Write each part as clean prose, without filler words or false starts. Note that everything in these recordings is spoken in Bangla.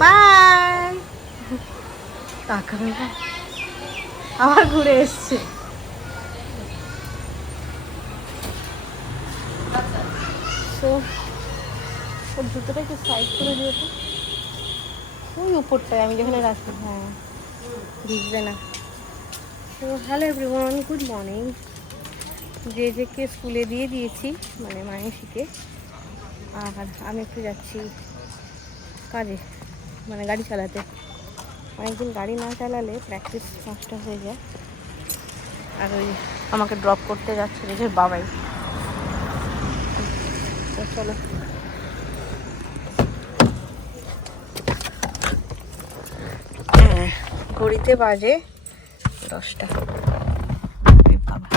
বাই। আবার ঘুরে এসছে। তো ওর জুতোটা একটু সাইড করে দিও তো, ওই উপরটায় আমি যেখানে রাখি। হ্যাঁ, ভিজবে না। তো হ্যালো এভরিওয়ান, গুড মর্নিং। যে স্কুলে দিয়ে দিয়েছি, মানে মানসীকে, আর আমি একটু যাচ্ছি কাজে, মানে গাড়ি চালাতে। অনেকদিন গাড়ি না চালালে প্র্যাকটিস নষ্ট হয়ে যায়। আর ওই আমাকে ড্রপ করতে যাচ্ছে নিজের বাবাই। তো চলো, ঘড়িতে বাজে 10টা। বাবা,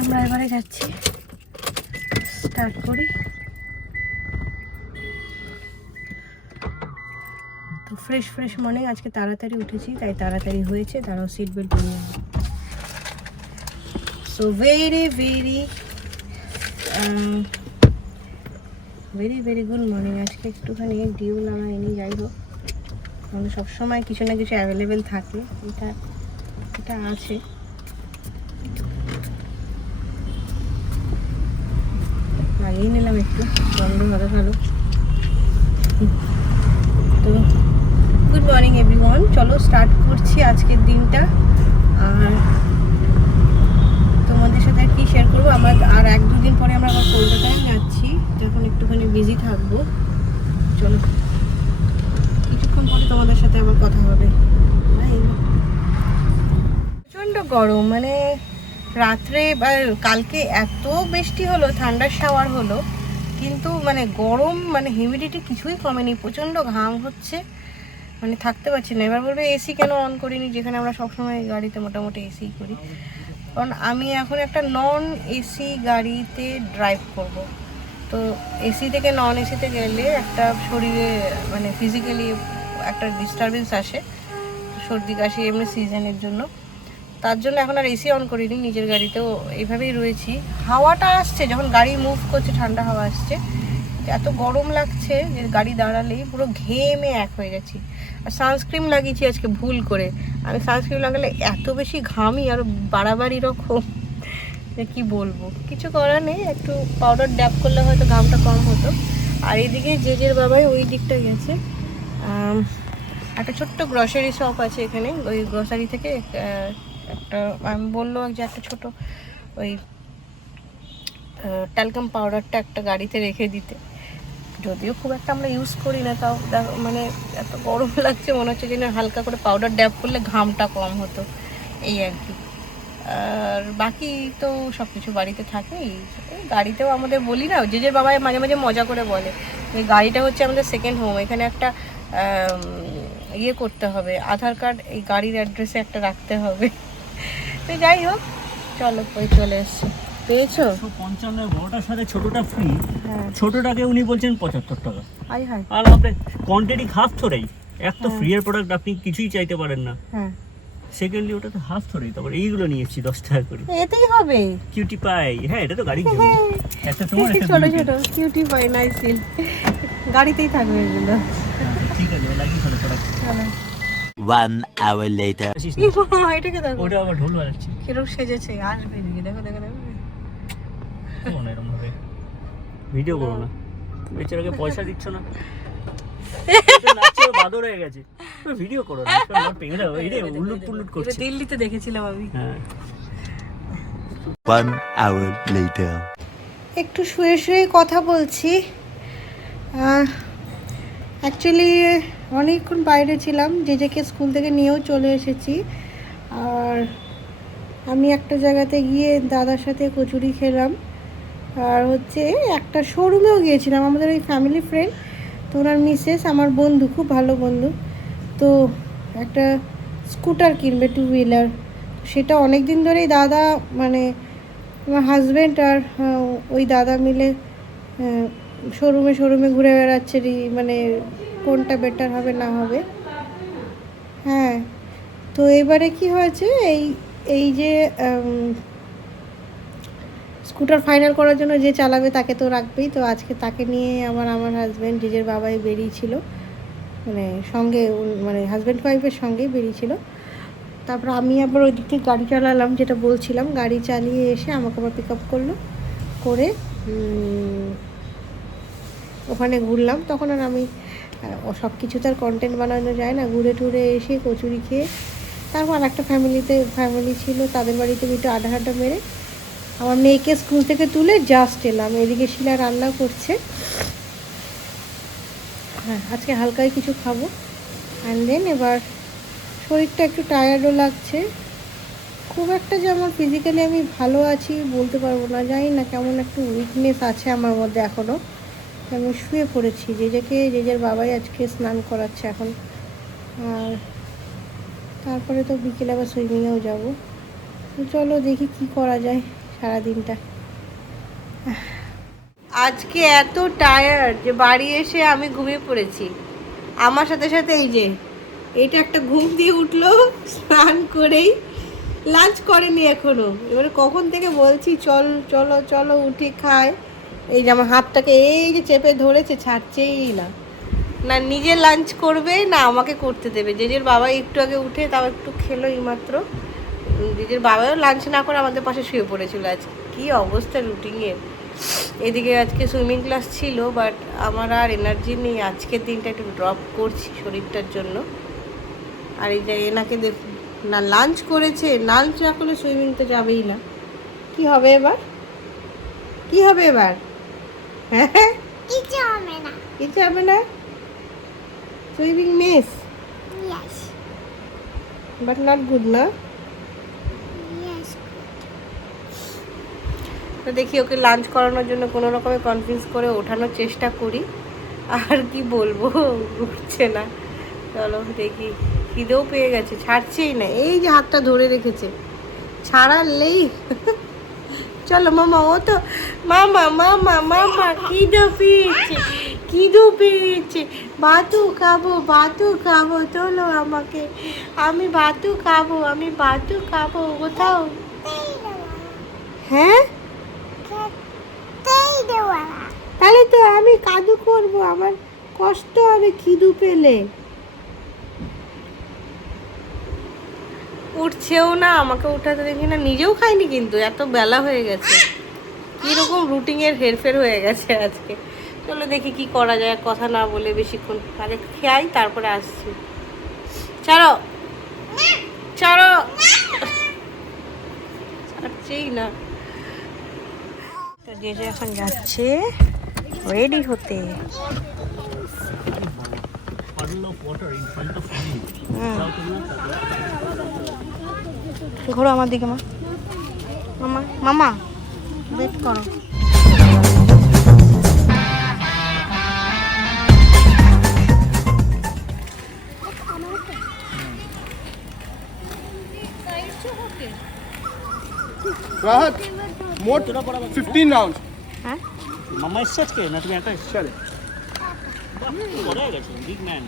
আমরা এবারে যাচ্ছি, স্টার্ট করি। তো ফ্রেশ মর্নিং, আজকে তাড়াতাড়ি উঠেছি, তাই তাড়াতাড়ি হয়েছে। তারাও সিট বেল্ট নিয়ে যাবে। So very good morning. আজকে একটুখানি ডিউ লাগাইনি, যাই হোক, মানে সবসময় কিছু না কিছু অ্যাভেলেবেল থাকে, এটা আছে। লাগিয়ে নিলাম একটু, বন্ধ হবে ভালো। তো গুড মর্নিং এভরিওয়ান, চলো স্টার্ট করছি আজকের দিনটা। আর তোমাদের সাথে আর কি শেয়ার করবো, আমার আর 1-2 দিন পরে আমরা আবার কলকাতায় যাচ্ছি, যখন একটুখানি বিজি থাকবো। চলো, কিছুক্ষণ পরে তোমাদের সাথে আবার কথা হবে। প্রচণ্ড গরম, মানে রাত্রে বা কালকে এত বৃষ্টি হলো, ঠান্ডার শাওয়ার হলো, কিন্তু মানে গরম, মানে হিউমিডিটি কিছুই কমেনি, প্রচণ্ড ঘাম হচ্ছে, মানে থাকতে পারছি না। এবার বলবে এসি কেন অন করিনি, যেখানে আমরা সবসময় গাড়িতে মোটামুটি এসি করি। কারণ আমি এখন একটা নন এসি গাড়িতে ড্রাইভ করব। তো এসি থেকে নন এসিতে গেলে একটা শরীরে, মানে ফিজিক্যালি একটা ডিস্টারবেন্স আসে, সর্দি কাশি এমনি সিজনের জন্য। তার জন্য এখন আর এসি অন করিনি, নিজের গাড়িতেও এইভাবেই রয়েছি। হাওয়াটা আসছে, যখন গাড়ি মুভ করছে ঠান্ডা হাওয়া আসছে। এত গরম লাগছে যে গাড়ি দাঁড়ালেই পুরো ঘেমে এক হয়ে গেছি। আর সানস্ক্রিন লাগিয়েছি আজকে ভুল করে। আমি সানস্ক্রিন লাগালে এত বেশি ঘামি, আর বাড়াবাড়ি রকম, যে কি বলবো। কিছু করার নেই, একটু পাউডার ড্যাব করলে হয়তো ঘামটা কম হতো। আর এইদিকে জেজের বাবাই ওই দিকটা গেছে, একটা ছোট্ট গ্রসারি শপ আছে এখানে, ওই গ্রসারি থেকে একটা আমি বললো যে একটা ছোট ওই ট্যালকাম পাউডারটা একটা গাড়িতে রেখে দিতে। যদিও খুব একটা আমরা ইউজ করি না, তাও মানে এত গরম লাগছে, মনে হচ্ছে যেন হালকা করে পাউডার ড্যাব করলে ঘামটা কম হতো, এই আর কি। আর বাকি তো সব কিছু বাড়িতে থাকেই। গাড়িতেও আমাদের বলি না, জেজের বাবাই মাঝে মাঝে মজা করে বলে এই গাড়িটা হচ্ছে আমাদের সেকেন্ড হোম। এখানে একটা ইয়ে করতে হবে, আধার কার্ড এই গাড়ির অ্যাড্রেসে একটা রাখতে হবে। তো যাই হোক, চলো ওই চলে এসছি। পেয়েছো 155 বড়টার সাথে ছোটটা ফ্রি। হ্যাঁ, ছোটটাকে উনি বলছেন 75 টাকা। আর আপনি কোয়ান্টিটি হাফ থোড়াই, এক তো ফ্রি এর প্রোডাক্ট, আপনি কিছুই চাইতে পারেন না। হ্যাঁ, সেকেন্ডলি ওটা তো হাফ থোড়াই। তারপর এইগুলো নিয়েছি 10 টাকা করে। এতেই হবে কিউটি পাই। হ্যাঁ, এটা তো গাড়ির জন্য। একটা তোমার একটা ছোট ছোট কিউটি পাই, নাইসিল, গাড়িতেই থাকবে এগুলো। ঠিক আছে, লাগি ছোট প্রোডাক্ট। চলো 1 hour later. এটাকে দেখো, ওটা আবার ঢোল বাজাচ্ছে। কিরকম সেজেছে, আসবে এদিকে, দেখো দেখো দেখো। কেমন এরকম হবে? ভিডিও করো না, বেচারাকে পয়সা দিচ্ছ না। নাচে বাদর হয়ে গেছে, ভিডিও করো না। পেঙ্গা এইরে উল্লুট পুল্লুট করছে। দিল্লিতে দেখেছিলাম আমি। হ্যাঁ। 1 hour later. একটু শুয়ে শুয়ে কথা বলছি। অ্যাকচুয়ালি অনেকক্ষণ বাইরে ছিলাম, জেজেকে স্কুল থেকে নিয়েও চলে এসেছি। আর আমি একটা জায়গাতে গিয়ে দাদার সাথে কচুরি খেলাম, আর হচ্ছে একটা শোরুমেও গিয়েছিলাম, আমাদের ওই ফ্যামিলি ফ্রেন্ড, তো ওনার মিসেস আমার বন্ধু, খুব ভালো বন্ধু। তো একটা স্কুটার কিনবে, 2 হুইলার। সেটা অনেক দিন ধরেই দাদা, মানে আমার হাজব্যান্ড আর ওই দাদা মিলে শোরুমে ঘুরে বেড়াচ্ছে, মানে কোনটা বেটার হবে না হবে। হ্যাঁ, তো এবারে কি হয়েছে, এই যে স্কুটার ফাইনাল করার জন্য যে চালাবে তাকে তো রাখবেই, তো আজকে তাকে নিয়ে আবার আমার হাজব্যান্ড জেজের বাবাই বেরিয়েছিল, মানে সঙ্গে মানে হাজব্যান্ড ওয়াইফের সঙ্গেই বেরিয়েছিল। তারপর আমি আবার ওই দিক থেকে গাড়ি চালালাম, যেটা বলছিলাম, গাড়ি চালিয়ে এসে আমাকে আবার পিক আপ করলো, করে ওখানে ঘুরলাম। তখন আর আমি সব কিছু তার কন্টেন্ট বানানো যায় না, ঘুরে টুরে এসে কচুরি খেয়ে তারপর আর একটা ফ্যামিলি ছিল, তাদের বাড়িতে একটু আড্ডা মেরে আমার মেয়েকে স্কুল থেকে তুলে জাস্ট এলাম। এদিকে শিলা রান্না করছে। হ্যাঁ, আজকে হালকাই কিছু খাবো। অ্যান্ড দেন এবার শরীরটা একটু টায়ার্ডও লাগছে, খুব একটা যে আমার ফিজিক্যালি আমি ভালো আছি বলতে পারবো না, জানি না কেমন একটু উইকনেস আছে আমার মধ্যে এখনও। আমি শুয়ে পড়েছি, জেজের বাবাই আজকে স্নান করাচ্ছে এখন, আর তারপরে তো বিকেলে আবার সুইমিংয়েও যাবো। তো চলো দেখি কি করা যায় সারাদিনটা। আজকে এত টায়ার্ড যে বাড়ি এসে আমি ঘুমিয়ে পড়েছি। আমার সাথে সাথে এই যে এইটা একটা ঘুম দিয়ে উঠলো স্নান করেই, লাঞ্চ করেনি এখনো। এবারে কখন থেকে বলছি চলো উঠে খায়, এই যে আমার হাতটাকে এই যে চেপে ধরেছে, ছাড়ছেই না, না নিজে লাঞ্চ করবে না আমাকে করতে দেবে। জেজের বাবা একটু আগে উঠে তাও একটু খেলো এইমাত্র, জেজের বাবাও লাঞ্চ না করে আমাদের পাশে শুয়ে পড়েছিল। আজকে কী অবস্থা রুটিনের। এদিকে আজকে সুইমিং ক্লাস ছিল, বাট আমার আর এনার্জি নেই, আজকের দিনটা একটু ড্রপ করছি শরীরটার জন্য। আর এই যে এনাকে দেখুন না, লাঞ্চ করেছে, লাঞ্চ না করলে সুইমিং তো যাবেই না। কি হবে এবার হ্যাঁ কিছু হবে না, swimming miss, but not good না। তো দেখি ওকে লাঞ্চ করানোর জন্য কোনো রকমে কনভিন্স করে ওঠানোর চেষ্টা করি, আর কি বলবো, উঠছে না। চলো দেখি, খিদেও পেয়ে গেছে, ছাড়ছেই না, এই যে হাতটা ধরে রেখেছে, ছাড়ালেই চলো মামা, ও তো মামা খিদে পেয়েছে, বাতু খাবো তোলো আমাকে, আমি বাতু খাবো কোথাও। হ্যাঁ তাহলে তো আমি কাদু করবো, আমার কষ্ট হবে খিদু পেলে। উঠছেও না, আমাকে উঠাতে দেখি না, নিজেও খাইনি কিন্তু, এত বেলা হয়ে গেছে, কীরকম রুটিনের হেরফের হয়ে গেছে আজকে। চলো দেখি কি করা যায়, কথা না বলে বেশিক্ষণ, আগে খাই তারপরে আসছি। ছাড়ো ছাড়ছেই না। তো যে এখন যাচ্ছে রেডি হতে। ঘোরো আমার দিকে মামা ওয়েট করো। রাহাত মোট 15 রাউন্ড। হ্যাঁ মামা এসছে আজকে না তুমি একা এসছো? চলে বড় হয়ে গেছে, big man.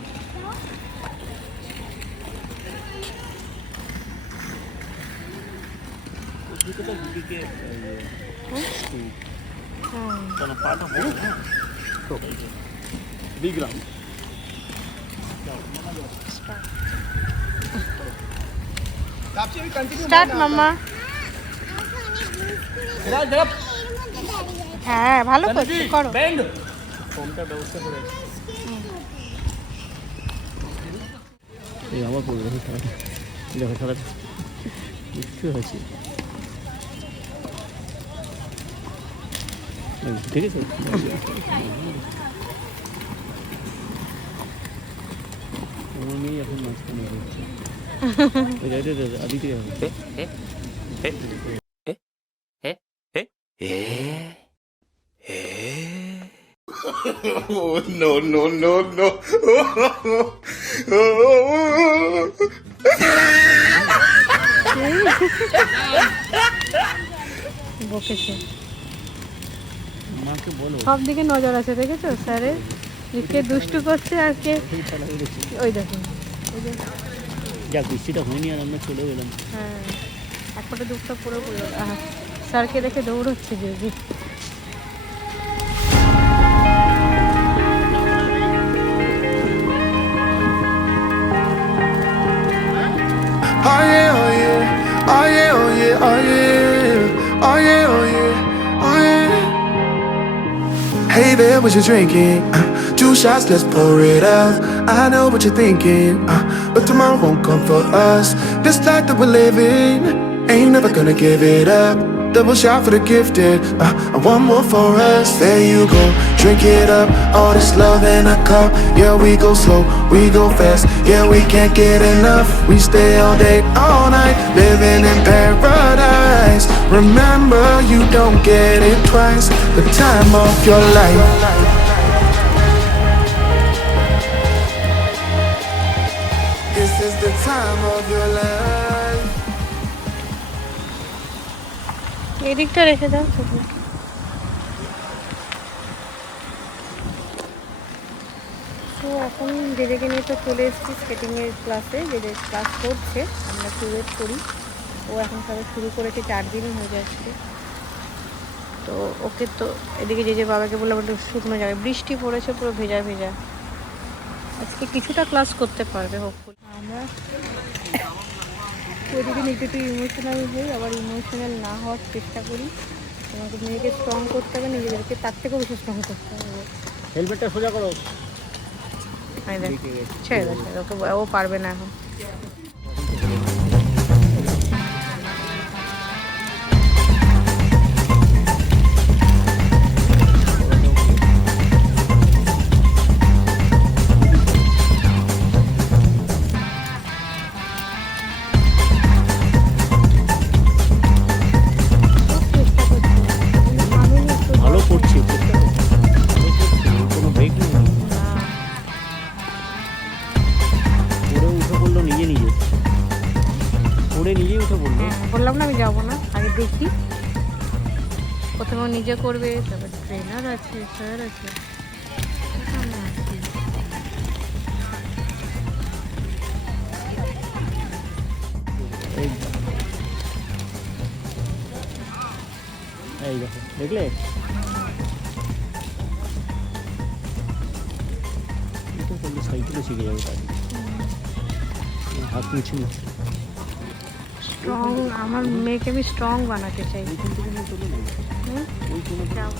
Big round. Start মামা। হ্যাঁ ভালো করছো, করো। ফোনটা ব্যবস্থা করে এই আমার পড়বে, দেখো সারা কিচ্ছু হয়েছে, ঠিক আছে। আমার মেয়ে এখন মাঝখানে হচ্ছে আদিকে Oh no. বকেছে, মাকে বলো সব দিকে নজর আছে, দেখেছো স্যারের, কে দুষ্টু করছে আর কে, ওই দেখুন যা বৃষ্টিটা হয়নি আর আমরা চলে গেলাম। হ্যাঁ এক ফোঁটা দুঃখটা পুরো পড়লো। স্যারকে দেখে দৌড়চ্ছে যে Oh yeah, oh yeah, oh yeah, oh yeah, oh yeah, oh yeah, oh yeah, oh yeah. Hey there, what you drinking? 2 shots, let's pour it out. I know what you're thinking, but tomorrow won't come for us. This life that we're living, ain't never gonna give it up. Double shot for the gifted, and one more for us. There you go, drink it up. All this love in a cup. Yeah, we go slow, we go fast. Yeah, we can't get enough. We stay all day, all night, living in paradise. Remember, you don't get it twice. The time of your life. This is the time of your life. এদিকটা রেখে দাও। তো এখন জেজেকে নিয়ে তো চলে এসেছি স্কেটিংয়ের ক্লাসে। জেজে ক্লাস করছে, আমরা একটু ওয়েট করি। ও এখন সবে শুরু করেছে, 4 দিনই হয়ে যাচ্ছে। তো ওকে তো এদিকে জেজে বাবাকে বললাম একটু শুকনো জায়গায়, বৃষ্টি পড়েছে পুরো ভেজা ভেজা। আজকে কিছুটা ক্লাস করতে পারবে হোপফুলি। আমরা ওইদিকে নিজে একটু ইমোশনাল হই, আবার ইমোশনাল না হওয়ার চেষ্টা করি। আমাকে নিজেকে স্ট্রং করতে হবে, নিজেদেরকে তার থেকেও বেশি স্ট্রং করতে হবে। হেলমেটটা সোজা করো। ছেড়ে দেয় ওকে, ও পারবে না এখন। ভালো করছি, কোনো ব্রেক নেই। পড়ে উঠে পড়লো নিজে নিজে, পড়ে নিজেই উঠে পড়লো। বললাম না আমি যাবো না, আগে দেখি। প্রথমে ও নিজে করবে, তারপর ট্রেনার আছে, স্যার আছে। এই দেখো, দেখলে এটা করলে সাইকেলও শিখে যাবে। তার হাত মুছে না। স্ট্রং, আমার মেয়েকে আমি স্ট্রং বানাতে চাই। এইখান থেকে নিয়ে চলে যাবে। ওই কোনো যাও।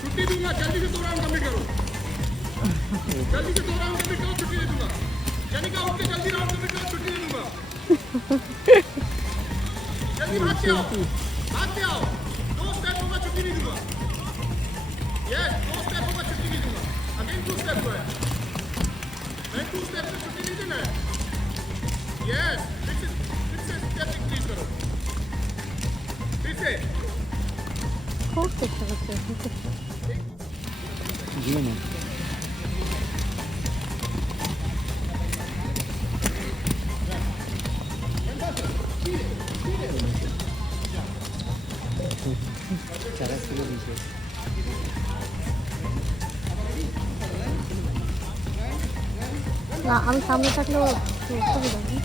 छुट्टी दूंगा, जल्दी से 2 राउंड कंप्लीट करो। जल्दी से 2 राउंड कंप्लीट करो, छुट्टी दे दूंगा। जनिका उठ के जल्दी राउंड कंप्लीट करो, छुट्टी दे दूंगा। जल्दी भागते आओ, भागते आओ। 2 स्टेप होगा, छुट्टी नहीं दूंगा। यस, 2 स्टेप होगा, छुट्टी नहीं दूंगा। अगेन 2 स्टेप हुआ है। मैं 2 स्टेप में छुट्टी नहीं देना है। यस, फिर से स्टेप इंक्रीज करो। फिर से খুব চেষ্টা করছে। দিয়ে না। চারা ছিল দিয়েছে। না আমি সামনে থাকলেও সুবিধা নেই।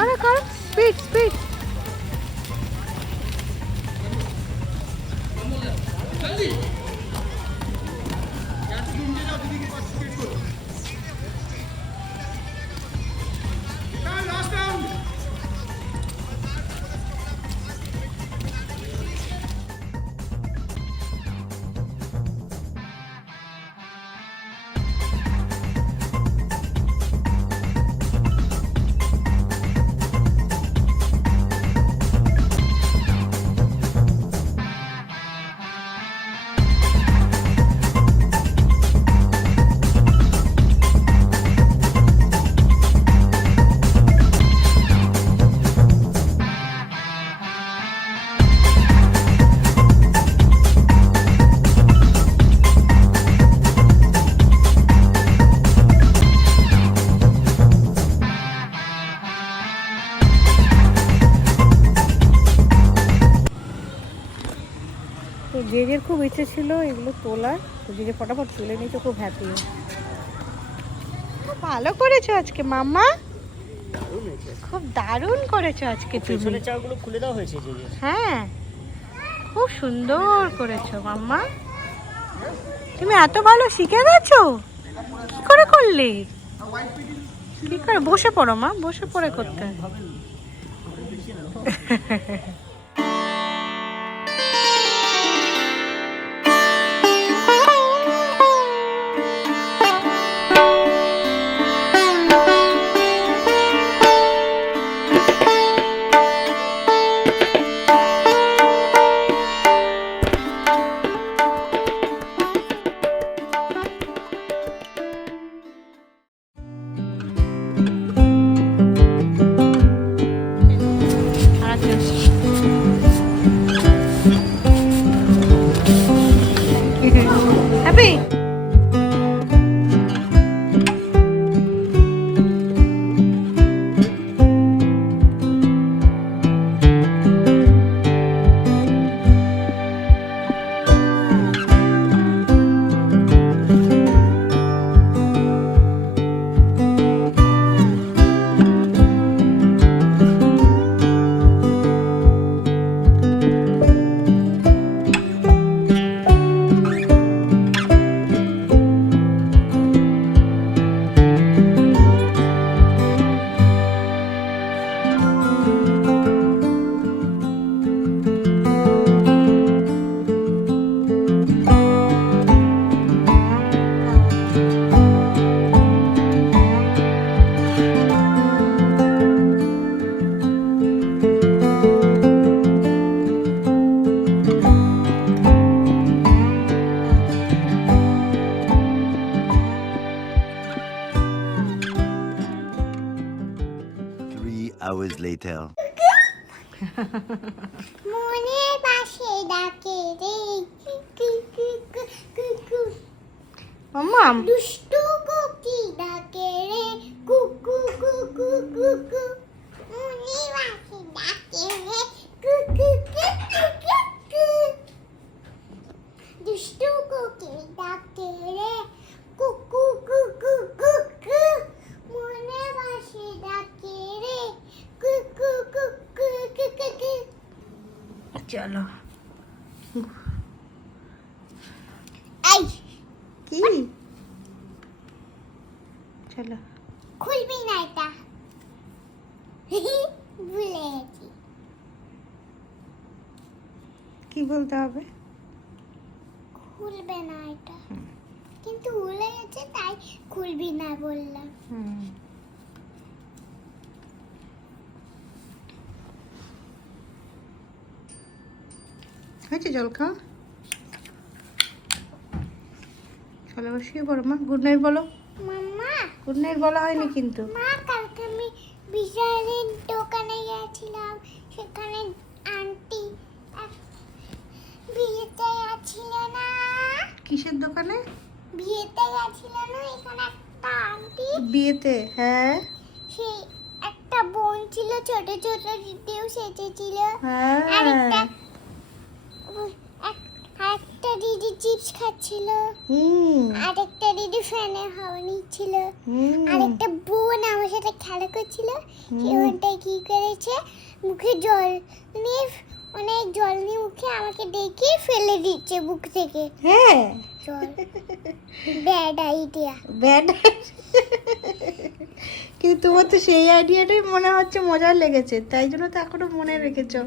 আরে কর, স্পিড স্পিড। Last round. যে খুব ইচ্ছে ছিল এগুলো তোলার, তো যে ফটাফট তুলে নিয়েছে, খুব হ্যাপি। খুব ভালো করেছো আজকে মাম্মা, খুব দারুণ করেছো আজকে তুমি। পেছনের চাকাগুলো খুলে দেওয়া হয়েছে যে। হ্যাঁ, খুব সুন্দর করেছো মাম্মা। তুমি এত ভালো শিখে গেছো, কি করে করলে? কি করে? বসে পড়ো মা, বসে পড়ে করতে হয়। হ্যাপি? Hours later. মনের পাশে ডাকে রে মাম্মা দুষ্টু কোকি ডাকে রে কুকু কুকু কুকু মনের পাশে ডাকে রে কুকু কুকু কুকু দুষ্টু কোকি ডাকে রে কুকু কুকু কুকু মনের পাশে ডাকে রে কুকু কুকু কুকু। চলো। এই কি? চলো। খুলবি না এটা। ভুলে গেছি। কি বলতে হবে? খুলবে না এটা, কিন্তু ভুলে গেছে তাই খুলবি না বললাম। হয়েছে জল খাওয়া? চলো শুয়ে পড়ো মা, গুড নাইট বলো। মাম্মা, গুড নাইট বলা হয়নি কিন্তু। মা কালকে আমি বিশালের দোকানে গেছিলাম, সেখানে আন্টি বিয়েতে গেছিল না। কিসের দোকানে? বিয়েতে গেছিল না, এখানে একটা আন্টি বিয়েতে? হ্যাঁ সেই একটা বোন ছিল, ছোট ছোট দিদিও সেজেছিল। হ্যাঁ। আরেকটা দিদি চিপস খাচ্ছিল, আরেকটা দিদি ফ্যানের হাওয়া নিচ্ছিল, আরেকটা বোন আমার সাথে খেলা করছিল। সেই বোনটা কি করেছে, মুখে জল নিয়ে অনেক জল নিয়ে মুখে আমাকে ডেকে ফেলে দিচ্ছে বুক থেকে। হ্যাঁ, জল ব্যাড আইডিয়া। ব্যাড। কিন্তু তোমার তো সেই আইডিয়াটাই মনে হচ্ছে মজার লেগেছে, তাই জন্য তো এখনো মনে রেখেছো।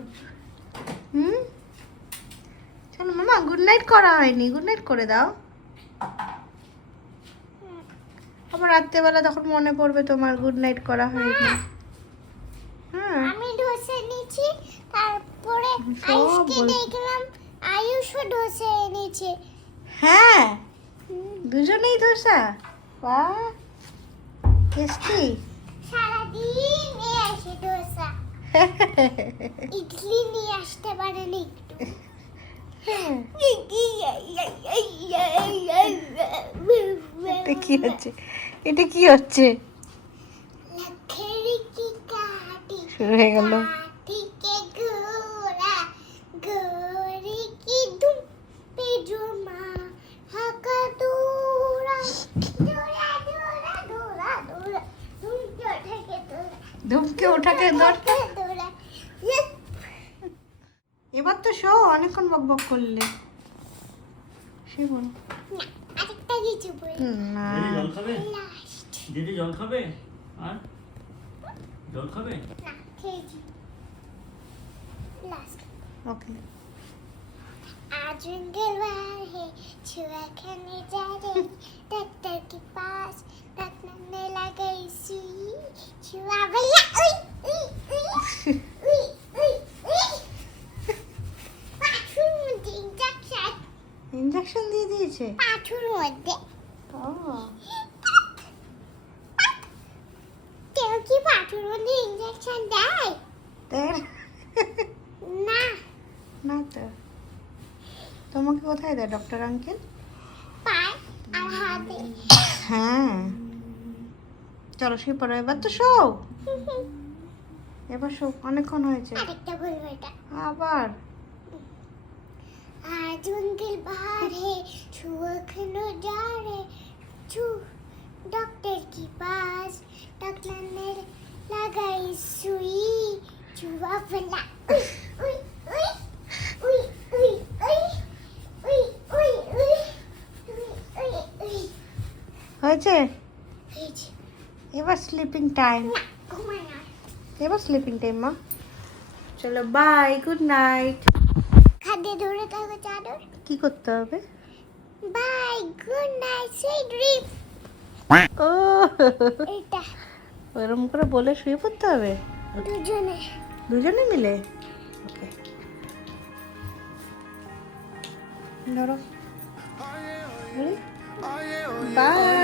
চলো মামা, গুড নাইট করা হয়নি, গুড নাইট করে দাও। আবার রাত্রেবেলা তখন মনে পড়বে তোমার গুড নাইট করা হয়নি। হ্যাঁ, আমি ধোসা নিয়েছি, তারপরে আয়ুষকে দেখলাম আয়ুষও ধোসা এনেছে। হ্যাঁ, দুজনেই ধোসা। বাহ, টেস্টি। সারাদিন নিয়ে আসে ধোসা, ইডলি নিয়ে আসতে পারেনি একটু। এটা কি হচ্ছে? এটা কি হচ্ছে? শুরু হয়ে গেল। দরকার দরকার দৌড়া এবার তো শো অনেকক্ষণ বক বক করলে শিবন না আরেকটা কিছু বলি না দিদি জল খাবে লাস্ট দিদি জল খাবে আর জল খাবে না খেয়েছি लास्ट ওকে आज मंगलवार है छुआ खाने जा रहे डॉक्टर के पास डॉक्टर ने लगाई सुई छुआ भैया उई उई उई उई उई उई पाछुर मध्य इंजेक्शन ইনজেকশন দিয়ে দিয়েছে पाछुर मध्य ও কেউ কি পাছুর মধ্যে ইনজেকশন দেয় তাই না না তো তোমাকে কোথায় দেয় ডক্টর আঙ্কেল পায় আর হাতে হ্যাঁ চলো শুয়ে পড়ো এবার তো শো এবার শো অনেকক্ষণ হয়েছে আরেকটা বলবো এটা আবার आज मंगलवार है छुआ खाने जा रहे छू डॉक्टर के पास डॉक्टर ने लगाई सुई छुआ भला उई उई उई उई उई उई उई उई उई उई হয়েছে उई এবার স্লিপিং টাইম না ঘুমানা এবার স্লিপিং টাইম মা চলো বাই গুড নাইট খাদ্যে ধরে থাকো চাদর কি করতে হবে bye good night sweet dream ও এটা ওরকম করে বলে শুয়ে পড়তে হবে দুজনে দুজনে মিলে ওকে ধরো Oh yeah, oh বাই